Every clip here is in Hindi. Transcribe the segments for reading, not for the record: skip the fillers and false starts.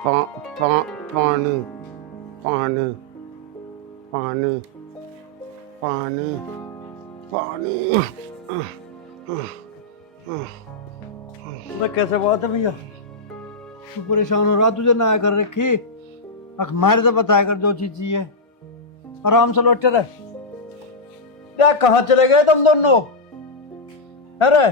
पा, पा, पानी पानी पानी पानी पानी। मैं कैसे बात है भैया, तू परेशान हो रहा, तुझे ना कर रखी हमारे तो बताया कर जो चीज चाहिए। आराम से लौटे रहे। क्या कहाँ चले गए तुम दोनों? अरे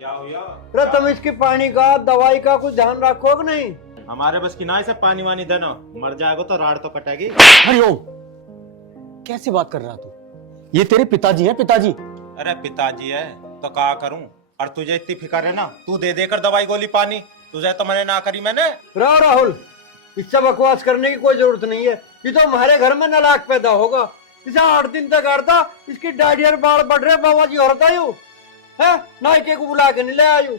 क्या हुआ? अरे तुम इसकी पानी का दवाई का कुछ ध्यान रखो कि नहीं? हमारे बस की ना इसे पानी वानी देना, मर जाएगा तो राड तो कटेगी। हरिओम, कैसी बात कर रहा तू? ये तेरे पिताजी हैं, पिताजी। अरे पिताजी है तो क्या करूं? और तुझे इतनी फिक्र है ना, तू दे देकर दवाई गोली पानी, तुझे तो मैंने ना करी मैंने। राहुल, इससे बकवास करने की कोई जरूरत नहीं है। ये तो हमारे घर में नालायक पैदा होगा। इसे 8 दिन तक करता, इसकी डायरिया बाल बढ़ रहे, बाबा जी औरत आयु है, नायके को बुला के नहीं ले आयु।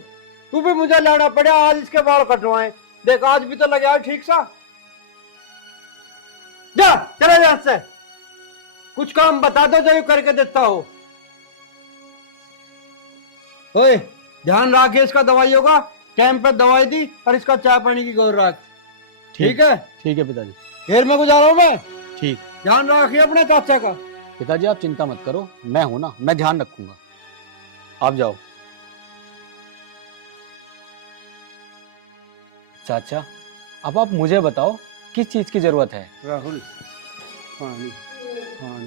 तू भी मुझे लाना पड़े, आज इसके बाल कटवाए। देख आज भी तो लगे आओ ठीक सा। जा चले जा से, कुछ काम बता दो जो करके देता हो। ओए ध्यान रखिए, इसका दवाई होगा, टाइम पे दवाई दी, और इसका चाय पानी की गौर रख। ठीक है? ठीक है पिताजी। फिर मैं गुजारा हूं मैं। ठीक। ध्यान रखिए अपने चाचा का। पिताजी आप चिंता मत करो, मैं हूं ना, मैं ध्यान रखूंगा। आप जाओ। चाचा, अब आप मुझे बताओ किस चीज की जरूरत है? राहुल, पानी पानी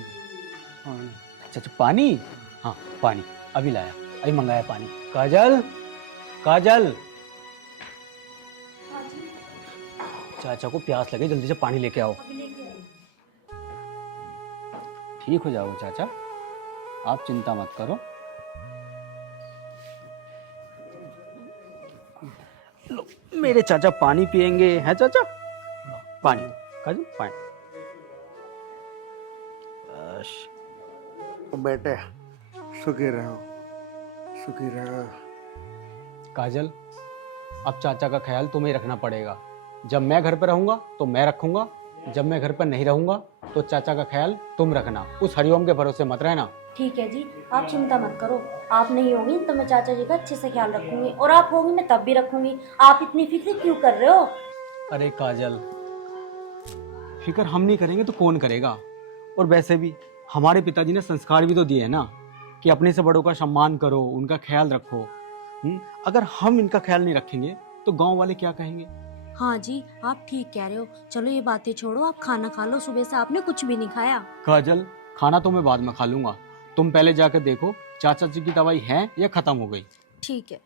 पानी। चाचा पानी? हाँ पानी, अभी लाया, अभी मंगाया पानी। काजल, काजल, चाचा को प्यास लगे, जल्दी से पानी लेके आओ। ठीक हो जाओगे चाचा, आप चिंता मत करो। लो, मेरे चाचा पानी पिएंगे, हैं चाचा? पानी, काजल पानी। बस। बेटे सुखी रहो, सुखी रहो। काजल, अब चाचा का ख्याल तुम्हें रखना पड़ेगा। जब मैं घर पर रहूंगा तो मैं रखूंगा, जब मैं घर पर नहीं रहूंगा तो चाचा का ख्याल तुम रखना। उस हरिओम के भरोसे मत रहना। ठीक है जी, आप चिंता मत करो। आप नहीं होंगी तो मैं चाचा जी का अच्छे से ख्याल रखूंगी, और आप होंगी मैं तब भी रखूंगी। आप इतनी फिक्र क्यों कर रहे हो? अरे काजल, फिक्र हम नहीं करेंगे तो कौन करेगा? और वैसे भी हमारे पिताजी ने संस्कार भी तो दिए हैं ना, कि अपने से बड़ों का सम्मान करो, उनका ख्याल रखो। अगर हम इनका ख्याल नहीं रखेंगे तो गांव वाले क्या कहेंगे? हाँ जी, आप ठीक कह रहे हो। चलो ये बातें छोड़ो, आप खाना खा लो, सुबह से आपने कुछ भी नहीं खाया। काजल, खाना तो मैं बाद में खा लूंगा, तुम पहले जाकर देखो चाचा जी की दवाई है या खत्म हो गई। ठीक है।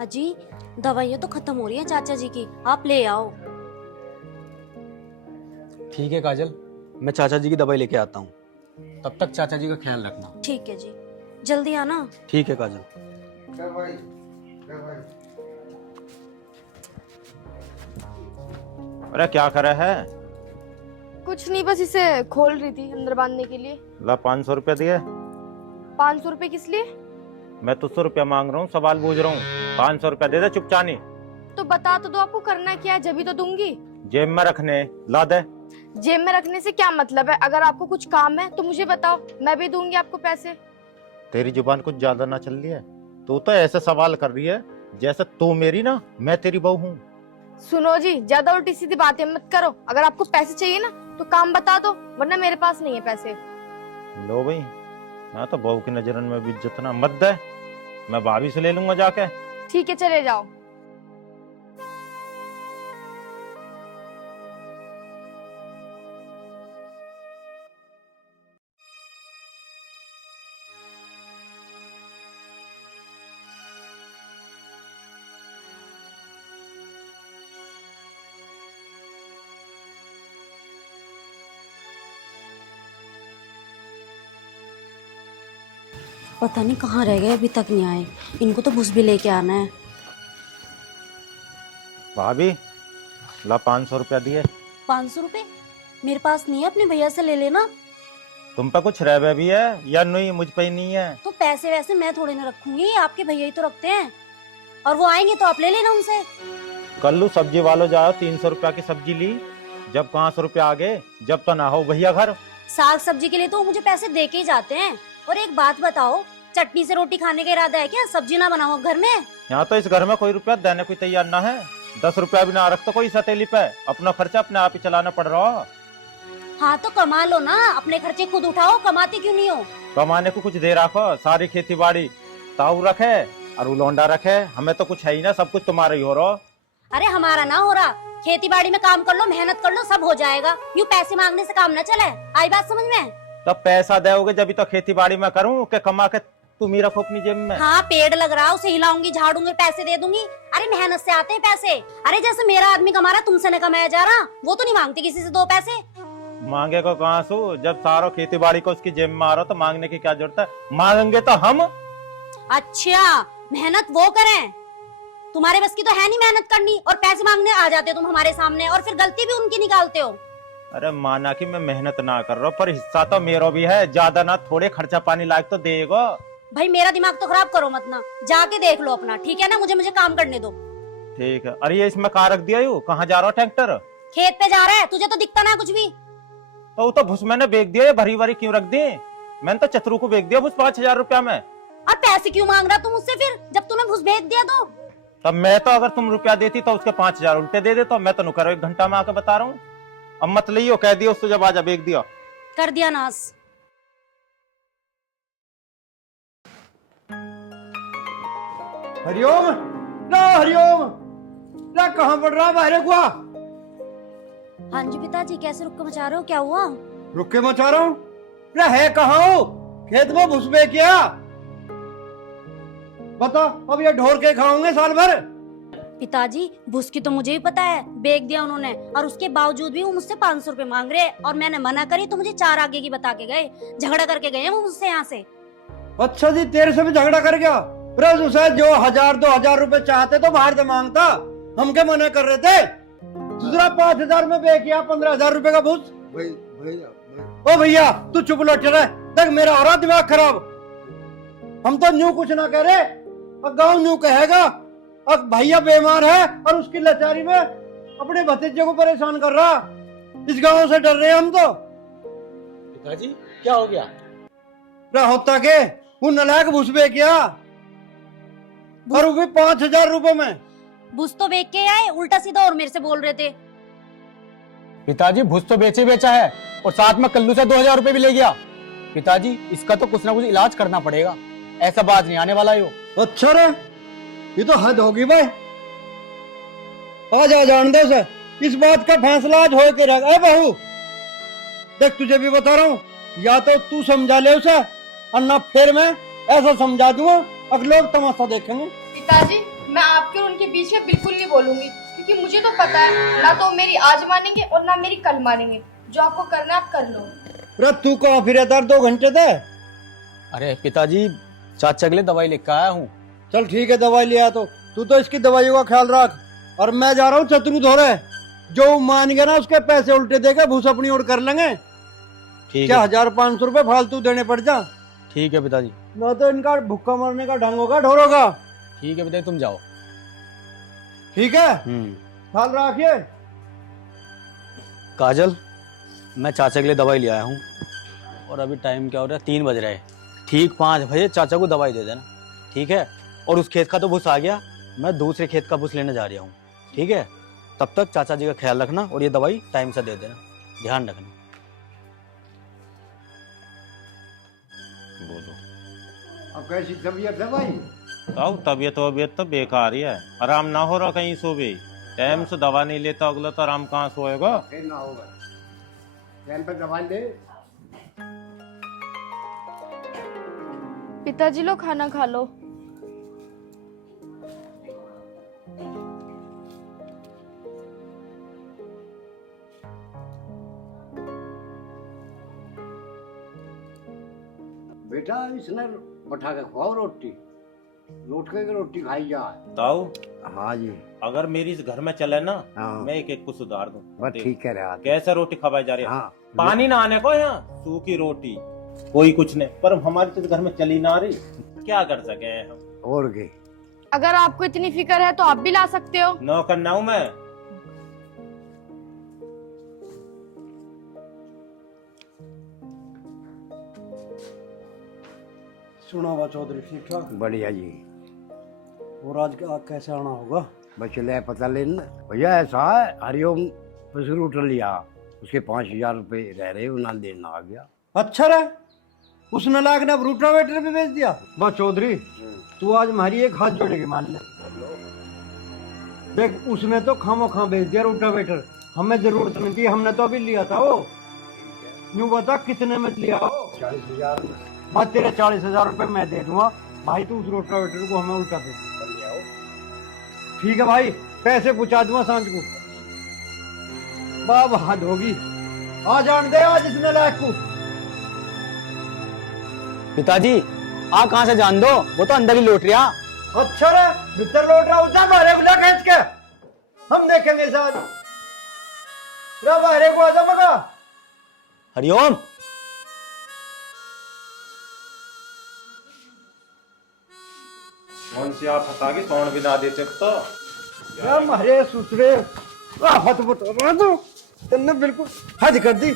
अजी, दवाइयाँ तो खत्म हो रही हैं चाचा जी की, आप ले आओ। ठीक है काजल, मैं चाचा जी की दवाई लेके आता हूँ, तब तक चाचा जी का ख्याल रखना। ठीक है जी, जल्दी आना। ठीक है काजल। अरे क्या करे है? कुछ नहीं, बस इसे खोल रही थी अंदर बांधने के लिए। ला 500 रुपया दिए। 500 रुपए किस लिए? मैं तुझसे रुपया मांग रहा हूँ, सवाल पूछ रहा हूँ। 500 रुपया दे दे चुपचानी। तो बता तो दो आपको करना क्या है, जब ही तो दूंगी। जेब में रखने, ला दे। जेब में रखने से क्या मतलब है? अगर आपको कुछ काम है तो मुझे बताओ, मैं भी दूंगी आपको पैसे। तेरी जुबान कुछ ज्यादा ना चल रही है? तू तो ऐसे सवाल कर रही है जैसे तू मेरी ना, मैं तेरी बहू हूँ। सुनो जी, ज्यादा उल्टी सीधी बातें मत करो। अगर आपको पैसे चाहिए ना तो काम बता दो, वरना मेरे पास नहीं है पैसे। लो भाई, मैं तो बहू की नजरन में भी इज्जत ना मत दे, मैं भाभी से ले लूंगा जाके। ठीक है, चले जाओ। पता नहीं कहाँ रह गए, अभी तक नहीं आए। इनको तो भूस भी लेके आना है। भाभी, ला 500 रुपया दिए। 500 रुपए मेरे पास नहीं है, अपने भैया से ले लेना। तुम पे कुछ रह भी है या नहीं? मुझ पे ही नहीं है। तो पैसे वैसे मैं थोड़ी ना रखूंगी, आपके भैया ही तो रखते हैं, और वो आएंगे तो आप ले लेना उनसे। कल सब्जी वालों जाओ, 300 रुपया की सब्जी ली, जब 500 रुपया आ गए, जब तो ना हो भैया घर। साग सब्जी के लिए तो वो मुझे पैसे दे के ही जाते हैं। और एक बात बताओ, चटनी से रोटी खाने का इरादा है क्या? सब्जी ना बनाओ घर में? यहाँ तो इस घर में कोई रुपया देने को तैयार ना है। 10 रुपया भी ना रख तो कोई सतेली पे, अपना खर्चा अपने आप ही चलाना पड़ रहा। हाँ तो कमा लो ना, अपने खर्चे खुद उठाओ, कमाते क्यों नहीं हो? कमाने को कुछ दे रखो, सारी खेती बाड़ी ताऊ रखे और लौंडा रखे, हमें तो कुछ है ही ना, सब कुछ तुम्हारा ही हो रहा। अरे हमारा ना हो रहा, खेती बाड़ी में काम कर लो, मेहनत कर लो, सब हो जाएगा। यूँ पैसे मांगने से काम न चले। आई बात समझ में? तब पैसा दोगे जब तो खेती बाड़ी में करूँ के कमा के तुम ही रखो अपनी जेब में। हाँ पेड़ लग रहा, उसे हिलाऊंगी, झाड़ूंगी, पैसे दे दूंगी। अरे मेहनत से आते हैं पैसे। अरे जैसे मेरा आदमी कमा रहा, तुमसे न कमाया जा रहा, वो तो नहीं मांगती किसी से 2 पैसे। मांगे को कहाँ सू, जब सारो खेती बाड़ी को उसकी जेब में आ रहा तो मांगने की क्या जरूरत है? मांगेंगे तो हम। अच्छा मेहनत वो करें, तुम्हारे बस की तो है नहीं मेहनत करनी, और पैसे मांगने आ जाते हो तुम हमारे सामने, और फिर गलती भी उनकी निकालते हो। अरे माना कि मैं मेहनत ना कर रहा हूँ, पर हिस्सा तो मेरा भी है, ज्यादा ना थोड़े खर्चा पानी लायक तो देगा। भाई मेरा दिमाग तो खराब करो मत ना, जाके देख लो अपना, ठीक है ना? मुझे काम करने दो। ठीक है। अरे ये इसमें कहाँ रख दिया यू? कहाँ जा रहा हो ट्रैक्टर? खेत पे जा रहा है, तुझे तो दिखता ना कुछ भी। तो वो तो भुस मैंने बेच दिया, भरी भरी क्यों रख दी? मैंने तो चतरू को बेच दिया भुस 5000 रुपया में। और पैसे क्यों मांग रहा तुम मुझसे फिर, जब तुम्हें घुस भेज दिया तो? तब मैं तो अगर तुम रुपया देती तो उसके 5000 उल्टे दे देता। मैं तो नुकरो 1 घंटा में आके बता रहा हूँ। अब मत लियो, कह दियो उसको जब आजा बेच दिया। कर दिया नास। हरिओम ना, हरिओम ना, कहाँ पड़ रहा बाहर गुआ? हाँ जी पिताजी, कैसे रुक के मचा रहे हो, क्या हुआ? रुक के मचा रहा हूँ ना, है कहाँ हो? खेत में घुस बे क्या? बता, अब ये ढोर के खाओगे साल भर? पिताजी भूस की तो मुझे भी पता है, बेच दिया उन्होंने, और उसके बावजूद भी वो मुझसे 500 रुपए मांग रहे, और मैंने मना करी तो मुझे 4 आगे की बता के गए, झगड़ा करके गए वो मुझसे यहाँ से। अच्छा जी, तेरे से भी झगड़ा कर गया? रोज उसे जो 1000-2000 रुपए चाहते तो बाहर से मांगता, हम क्या मना कर रहे थे? दूसरा 5000 में बे किया, 15000 रुपए का भूस। ओ भैया तू चुप लो, चले देख मेरा हो रहा दिमाग खराब। हम तो न्यू कुछ ना कह रहे, और गाँव न्यू कहेगा। अब भैया बीमार है और उसकी लाचारी में अपने भतीजे को परेशान कर रहा। इस गांव से डर रहे हम तो। पिताजी क्या हो गया? ना होता के वो नलायक भूस बे किया, और वो भी 5000 रुपए में। भूस तो बेच के आए, उल्टा सीधा और मेरे से बोल रहे थे। पिताजी भुस तो बेचा है, और साथ में कल्लू से 2000 रुपए भी ले गया। पिताजी इसका तो कुछ ना कुछ इलाज करना पड़ेगा, ऐसा बात नहीं आने वाला यो। अच्छा रे, ये तो हद होगी भाई। आज आ जान दे उसे, इस बात का फैसला आज हो के रह। ए बहू देख, तुझे भी बता रहा हूँ, या तो तू समझा ले उसे, और ना फिर मैं ऐसा समझा दूंगा अब लोग तमाशा देखेंगे। पिताजी मैं आपके और उनके बीच में बिल्कुल नहीं बोलूंगी, क्योंकि मुझे तो पता है ना तो मेरी आज मानेंगे और ना मेरी कल मानेंगे। जो आपको करना आप कर लो। अरे तू कहाँ फिर 2 घंटे थे? अरे पिताजी चाचा के लिए दवाई लेकर आया हूँ। चल ठीक है, दवाई लिया तो तू तो इसकी दवाइयों का ख्याल रख, और मैं जा रहा हूँ चतुर धोरे। जो मान गया ना उसके पैसे उल्टे देकर भूस अपनी ओर कर लेंगे। ठीक क्या है 1500 रुपए फालतू देने पड़ जा, ठीक है पिताजी, ना तो इनका भुक्का मरने का ढंग होगा ढोरों का। ठीक है पिताजी तुम जाओ। ठीक है, ख्याल रखिए। काजल मैं चाचा के लिए दवाई ले आया हूँ, और अभी टाइम क्या हो रहा है, 3 बज रहे हैं। ठीक 5 बजे चाचा को दवाई दे देना, ठीक है? और उस खेत का तो भूस आ गया, मैं दूसरे खेत का भूस लेने जा रहा हूँ, ठीक है? तब तक चाचा जी का ख्याल रखना, और ये दवाई टाइम से दे देना, ध्यान रखना। बोलो। अब कैसी तबीयत है भाई? ताऊ तबीयत तो बेकार ही है, आराम ना हो रहा कहीं सो भी। टाइम से दवा नहीं लेता अगला तो आराम कहाँ सोएगा? फिर ना होगा, टाइम पे दवा ले। पिताजी लो खाना खा लो। बेटा इसने बैठा के खाओ रोटी, लौट के रोटी खाई जा। ताऊ हाँ जी, अगर मेरी इस घर में चले ना, हाँ। मैं एक को सुधार दूं। बस ठीक है रहा। कैसे रोटी खवाई जा रही है? हाँ पानी ना आने को, यहाँ सूखी रोटी कोई कुछ नहीं, पर हमारी तो घर में चली ना रही, क्या कर सके हैं हम? और गए अगर आपको इतनी फिक्र है तो आप भी ला सकते हो। नौकर ना हूं मैं। सुना हुआ चौधरी, ठीक ठाक? बढ़िया जी। और आज का कैसे आना होगा? बस चले पता लेना भैया, ऐसा है हरिओम रूट लिया, उसके 5,000 रुपये रह रहे उन्हें देना आ गया। अच्छा रहा, उस नालायक ने रूटावेटर भी बेच दिया। बस चौधरी तू आज हमारी एक हाथ जोड़ेगी मान ले। देख उसने तो खामो खां बेच दिया रूटावेटर, हमें जरूरत नहीं थी, हमने तो अभी लिया था। वो यूं बता कितने में लिया हो? 40,000 में। बस तेरे 40,000 रुपये मैं दे दूंगा भाई, तू उस रोटावेटर को हमें उल्टा दे। ठीक है भाई, पैसे पहुंचा दूंगा सांझ को। बाब हद होगी, आ जान दे आज इसने लायक को। पिताजी आप कहाँ से जान दो, वो तो अंदर ही लौट रहा। अच्छा रे, भीतर लौट रहा होता बाहर बुला खींच के, हम देखेंगे साथ। बाहर को आजा मगा। हरिओम। कौन सी आप हटा के कौन बिना देते तो क्या मारे सुसरे आफत बता दो, तुमने बिल्कुल हद कर दी।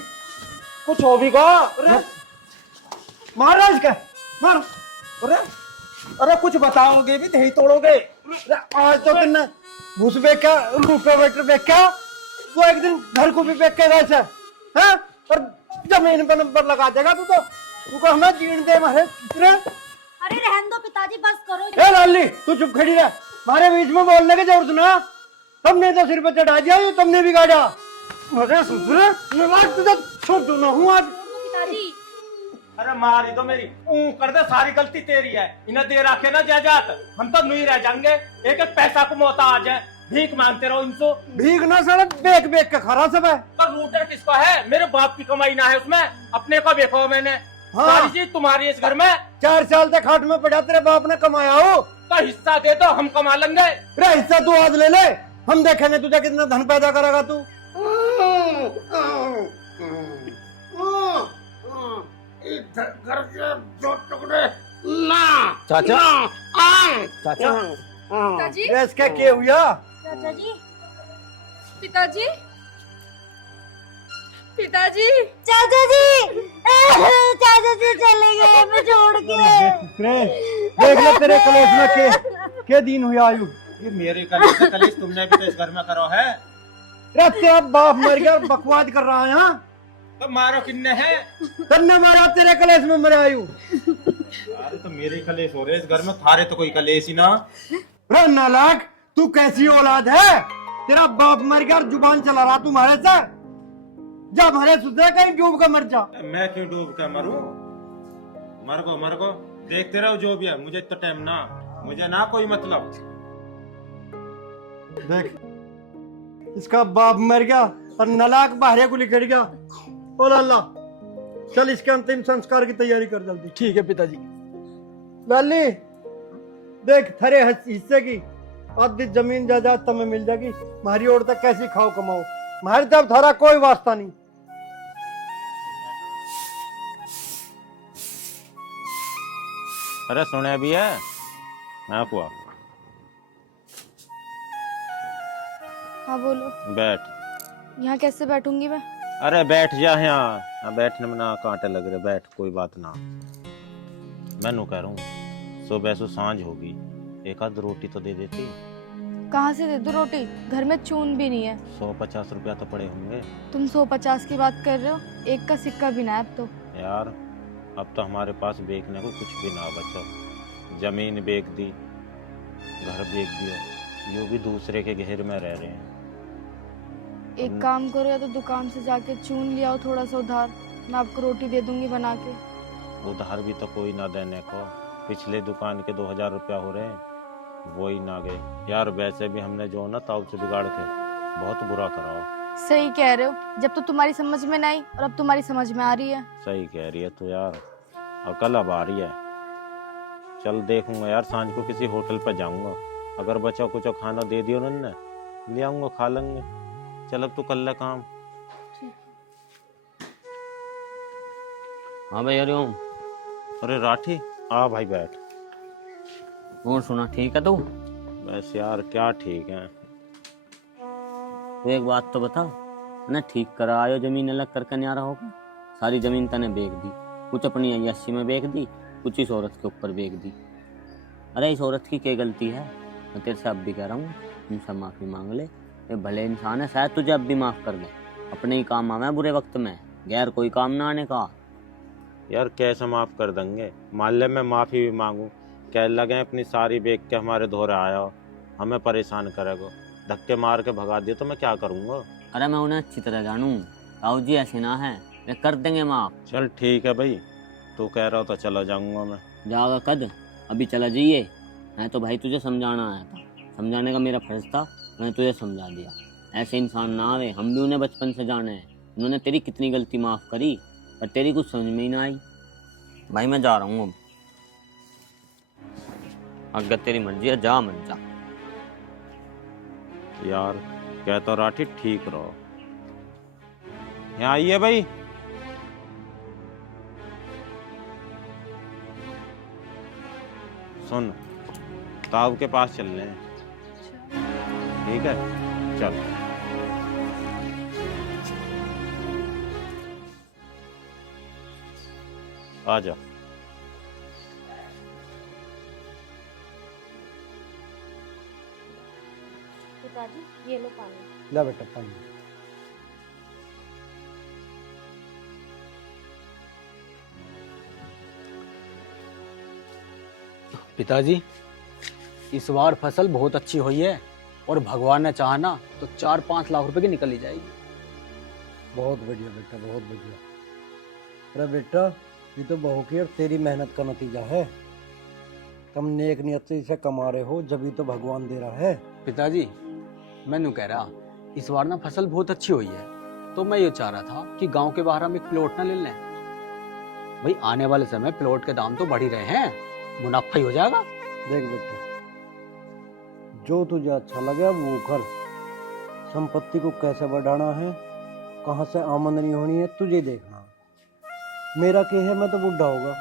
कुछ हो भी कहा? अरे महाराज का मार। अरे अरे कुछ बताओगे भी नहीं तोड़ोगे। अरे आज तो तुमने घुस बेचा, रूटावेटर बेचा, वो एक दिन घर को भी बेच के वैसे हैं, और जमीन पर नंबर लगा देगा तू तो। तू को हमें जीण दे मारे। अरे रहने दो पिताजी, बस करो। ए लाली तू चुप खड़ी रह, हमारे बीच में बोलने की जरूरत ना। हमने तो सिर पे चढ़ा दिया, ये तुमने बिगाड़ा। अरे ससुरे ये बात तो छोड़ ना हूँ आज। पिताजी अरे मारी तो मेरी कर दे, सारी गलती तेरी है। इन्हें दे रखे ना जायदाद, हम तो नहीं रह जाएंगे, एक एक पैसा को मोहताज है, भीख मांगते रहो इनसे। भीख ना साला बेक बेक के खरा सब है। पर रूटर किसका है? मेरे बाप की कमाई ना है उसमें, अपने को देखो मैंने। हाँ। सारी चीज तुम्हारी इस घर में। 4 साल तक खाट में पड़ा, तेरे बाप ने कमाया हो तो हिस्सा दे दो, हम कमा लेंगे। रे हिस्सा तू आज ले ले, हम देखेंगे तुझे कितना धन पैदा करेगा तू। घर के 2 टुकड़े ना चाचा चाचा पिताजी रेस के हुआ? चाचा जी, पिताजी पिताजी चाचा जी, चाचा जी चले गए हमें छोड़ के। देख ले तेरे कलेश में के दिन हुआ आयु। ये मेरे कलेश तुमने भी तो इस घर में करो है। रे तेरा बाप मर गया, बकवाद कर रहा है। यहाँ तो मारो किन्ने है? तन्ने मारा, तेरे कलेश में मरे आयु। अरे तो मेरे कलेश हो रहे इस घर में, थारे तो कोई कलेश ही ना। रे नालायक, तू कैसी औलाद है? तेरा बाप मर गया और जुबान चला रहा तुम्हारे से। जब हरे सुधरे कहीं डूब कर मर जा। मैं क्यों डूब के मरूं? मर गो देखते रहो जो भी है, मुझे तो टाइम ना, मुझे ना कोई मतलब। देख इसका बाप मर गया और नालायक बाहर को लिखड़ गया। ओ लाला चल इसके अंतिम संस्कार की तैयारी कर जल्दी। ठीक है पिताजी। लाली देख थारे हिस्से की आधी जमीन जायदाद तुम्हें मिल जाएगी, हमारी ओर तक कैसी खाओ कमाओ, हमारे तब थारा कोई वास्ता नहीं। अरे सुने भी है? हाँ हुआ, हाँ बोलो। बैठ। यहाँ कैसे बैठूंगी मैं? अरे बैठ जा यहाँ। हाँ बैठने में ना कांटे लग रहे, बैठ कोई बात ना। मैं नू कह रहा हूँ सुबह से सांझ होगी, एक आध रोटी तो दे देती। कहाँ से दे दूँ रोटी? घर में चून भी नहीं है। 150 रुपया तो पड़े होंगे। तुम 150 की बात कर रहे हो, एक का सिक्का भी ना है अब तो। यार अब तो हमारे पास बेचने को कुछ भी ना बचा, जमीन बेच दी, घर बेच दिया, यूं भी दूसरे के घेर में रह रहे हैं। एक काम करो, या तो दुकान से जाके चून ले आओ थोड़ा सा उधार, मैं आपको रोटी दे दूंगी बना के। उधार भी तो कोई ना देने को, पिछले दुकान के 2000 रुपया हो रहे हैं, वो ही ना गए। यार वैसे भी हमने जो ना ताऊ से बिगाड़ के बहुत बुरा कराओ। सही कह रहे हो, जब तो तुम्हारी समझ में नहीं और अब तुम्हारी समझ में आ रही है। सही कह रही है तू यार, और कल अब आ रही है। चल देखूंगा यार, सांझ को किसी होटल पर जाऊंगा, अगर बचा कुछ खाना दे दियो उन्होंने, ले आऊंगा खा लेंगे। चल अब तू कर ले काम। हाँ भाई हरिओम। अरे राठी आ भाई बैठ। और सुना, ठीक है तू? बस यार क्या ठीक है। तू एक बात तो बता ना, ठीक करा आयो जमीन अलग करके नहीं आ रहा होगा? सारी जमीन तने बेच दी, कुछ अपनी 80 में बेच दी, कुछ इस औरत के ऊपर बेच दी। अरे इस औरत की क्या गलती है? मैं तेरे से अब भी कह रहा हूँ, तुमसे माफी मांग ले। ये भले इंसान है, शायद तुझे अब भी माफ कर दे। अपने ही काम आवे बुरे वक्त में, गैर कोई काम ना आने का। यार कैसे माफ कर देंगे? मान ले मैं माफी भी मांगू, कह लगे अपनी सारी बेच के हमारे धोरे आया हो, हमें परेशान करेगा, धक्के मार के भगा दिए तो मैं क्या करूँगा? अरे मैं उन्हें अच्छी तरह जानूँ, ताऊ जी ऐसे ना है, वे कर देंगे माफ। चल ठीक है भाई, तू कह रहा हो तो चला जाऊंगा मैं। जाओगा कद? अभी चला जाइए। मैं तो भाई तुझे समझाना आया था, समझाने का मेरा फर्ज था, मैंने तुझे समझा दिया। ऐसे इंसान ना आवे, हम भी उन्हें बचपन से जाने हैं। उन्होंने तेरी कितनी गलती माफ करी, पर तेरी कुछ समझ में ही ना आई। भाई मैं जा रहा हूँ अब, अगर तेरी मर्जी है जा मत जा। यार कह तो राठी ठीक रहो। यहाँ आइए भाई। सुन, ताऊ के पास चल रहे हैं, ठीक है? चल। आ जा। पिताजी ये लो पानी। ला बेटा पानी। पिताजी इस बार फसल बहुत अच्छी हुई है और भगवान ने चाहा ना तो 4-5 लाख रुपए की निकल ही जाएगी। बहुत बढ़िया बेटा, बहुत बढ़िया। अरे बेटा, ये तो बहू की और तेरी मेहनत का नतीजा है। तुम नेक नियत से इसे कमा रहे हो, जब ही तो भगवान दे रहा है। पिताजी मैं यूं कह रहा, इस बार ना फसल बहुत अच्छी हुई है, तो मैं ये चाह रहा था कि गांव के बाहर हम एक प्लॉट ना ले लें। भाई आने वाले समय प्लॉट के दाम तो बढ़ ही रहे हैं, मुनाफा ही हो जाएगा। देख बेटा, जो तुझे अच्छा लगे वो कर। संपत्ति को कैसे बढ़ाना है, कहाँ से आमदनी होनी है, तुझे देखना। मेरा क्या है, मैं तो बूढ़ा होगा,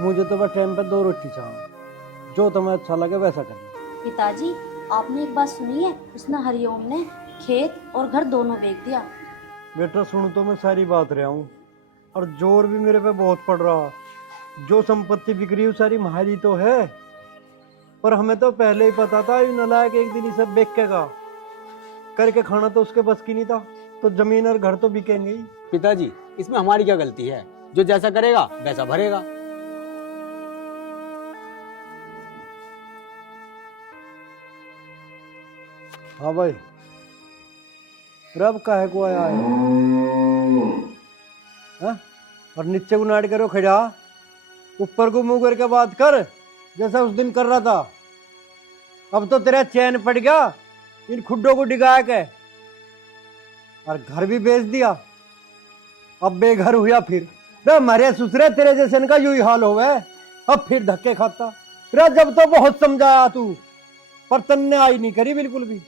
मुझे तो बस टाइम पे 2 रोटी चाहिए। जो तुम्हें अच्छा लगे वैसा करना। पिताजी आपने एक बात सुनी है, उसने हरिओम ने खेत और घर दोनों बेच दिया। बेटा सुन तो मैं सारी बात रहा हूँ, और जोर भी मेरे पे बहुत पड़ रहा। जो संपत्ति बिक रही है सारी महारी तो है, पर हमें तो पहले ही पता था ये नालायक एक दिन इसे बेचेगा। करके खाना तो उसके बस की नहीं था, तो जमीन और घर तो बिकेंगे ही। पिताजी इसमें हमारी क्या गलती है? जो जैसा करेगा वैसा भरेगा। हाँ भाई, रब काहे को आया है? हाँ? और नीचे को नाट करो खड़ा, ऊपर को मुंह करके बात कर, जैसा उस दिन कर रहा था। अब तो तेरा चैन पड़ गया इन खुड्डों को डिगा के, और घर भी बेच दिया, अब बेघर हुआ फिर। रे मरे ससुरे, तेरे जैसे का यूं ही हाल हो गए, अब फिर धक्के खाता। रे जब तो बहुत समझाया तू, पर तन्ने आई नहीं करी बिल्कुल भी।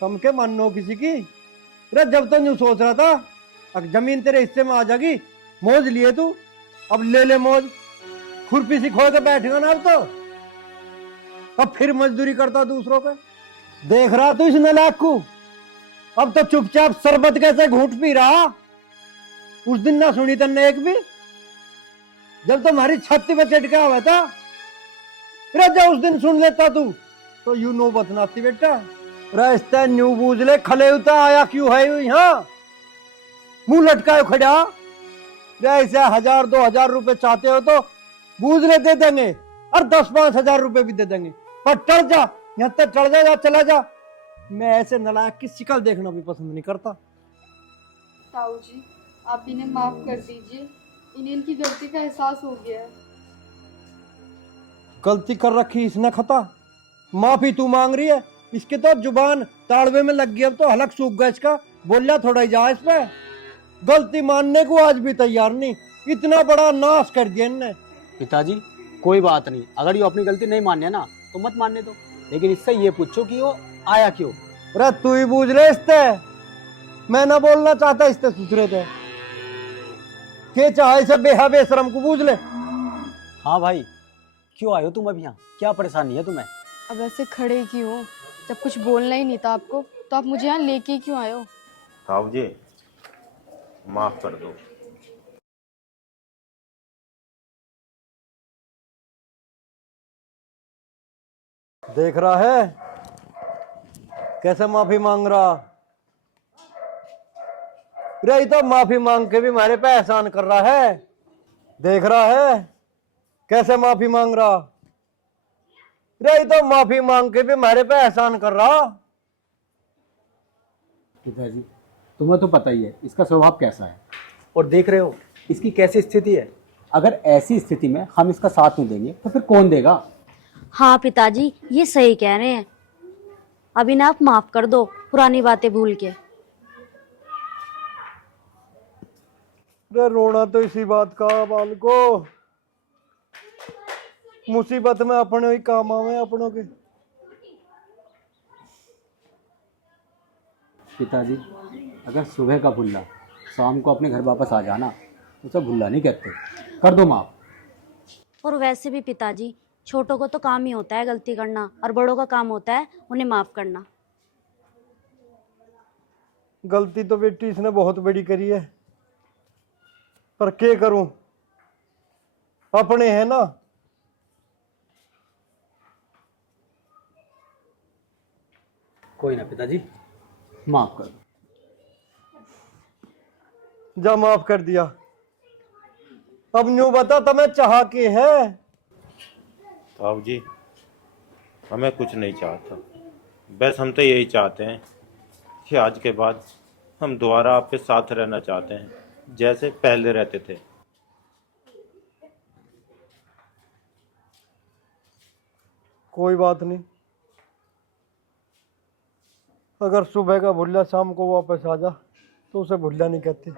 कम के मानो किसी की। रे जब तो यूं सोच रहा था अब जमीन तेरे हिस्से में आ जाएगी, मौज लिए तू, अब ले ले मौज। खुरपी सी खो के बैठेगा ना अब तो, अब फिर मजदूरी करता दूसरों पे। देख रहा तू इस नालायक को, अब तो चुपचाप शरबत कैसे घूंट पी रहा। उस दिन ना सुनी तन्ने एक भी, जब तुम्हारी छाती पे चटका हुआ था। रे जब उस दिन सुन लेता तू तो यू नो बतनाती बेटा। रास्ता न्यू बूझ ले, खले उता आया क्यों है यहाँ, मुंह लटकाए खड़ा। ऐसे 1000-2000 रुपए चाहते हो तो बूझ ले दे देंगे, और 10-5 हजार रुपए भी दे देंगे, पर टल जा, यहाँ तक टल जा, चला जा। मैं ऐसे नालायक की शिकल देखना भी पसंद नहीं करता। ताऊ जी आप इन्हें माफ कर दीजिए, इन्हें इनकी गलती का एहसास हो गया है। गलती कर रखी इसने खता, माफी तू मांग रही है। इसके तो जुबान ताड़वे में लग गई, अब तो हलक सूख गया इसका, बोलिया थोड़ा ही जा इस पे। गलती मानने को आज भी तैयार नहीं, इतना बड़ा नाश कर दिया इनने। पिताजी कोई बात नहीं, अगर ये अपनी गलती नहीं माने ना तो मत मानने दो, लेकिन इससे ये पूछो कि वो आया क्यों। अरे तू ही बूझ ले इससे, मैं ना बोलना चाहता इससे सुधरे थे। के चाहे इसे बेहा बेशरम को बूझ ले। हाँ भाई, क्यों आए हो तुम अब यहाँ? क्या परेशानी है तुम्हें? अब ऐसे खड़े क्यों हो? जब कुछ बोलना ही नहीं था आपको, तो आप मुझे यहाँ लेके क्यों आए हो? ताऊ जी माफ कर दो। देख रहा है कैसे माफी मांग रहा। रे तो माफी मांग के भी हमारे पे एहसान कर रहा है। देख रहा है कैसे माफी मांग रहा। रे तो माफी मांग के भी हमारे पे एहसान कर रहा। पिताजी तुम्हें तो पता ही है इसका स्वभाव कैसा है, और देख रहे हो इसकी कैसी स्थिति है। अगर ऐसी स्थिति में हम इसका साथ नहीं देंगे तो फिर कौन देगा। हाँ पिताजी ये सही कह रहे हैं। अभी ना आप माफ कर दो पुरानी बातें भूल के। रे रोना तो इसी बात का बाल को, मुसीबत में अपने ही काम आवे अपनों के। पिताजी अगर सुबह का भुल्ला शाम को अपने घर वापस आ जाना तो उसे भुल्ला नहीं कहते, कर दो माफ। और वैसे भी पिताजी छोटों को तो काम ही होता है गलती करना, और बड़ों का काम होता है उन्हें माफ करना। गलती तो बेटी इसने बहुत बड़ी करी है, पर क्या करूं, अपने हैं ना। कोई ना पिताजी माफ कर दो। जा माफ कर दिया। अब न्यू बता तुम्हें चाह के है। ताऊ जी हमें कुछ नहीं चाहता, बस हम तो यही चाहते हैं कि आज के बाद हम दोबारा आपके साथ रहना चाहते हैं जैसे पहले रहते थे। कोई बात नहीं, अगर सुबह का भुल्ला शाम को वापस आ जा तो उसे भुल्ला नहीं कहते।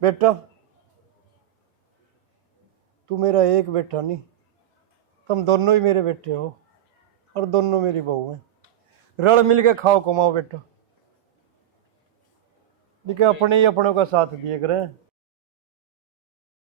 बेटा तू मेरा एक बेटा नहीं, तुम दोनों ही मेरे बेटे हो और दोनों मेरी बहू हैं। रल मिल के खाओ कमाओ बेटा, लेकिन अपने ही अपनों का साथ दिए करें।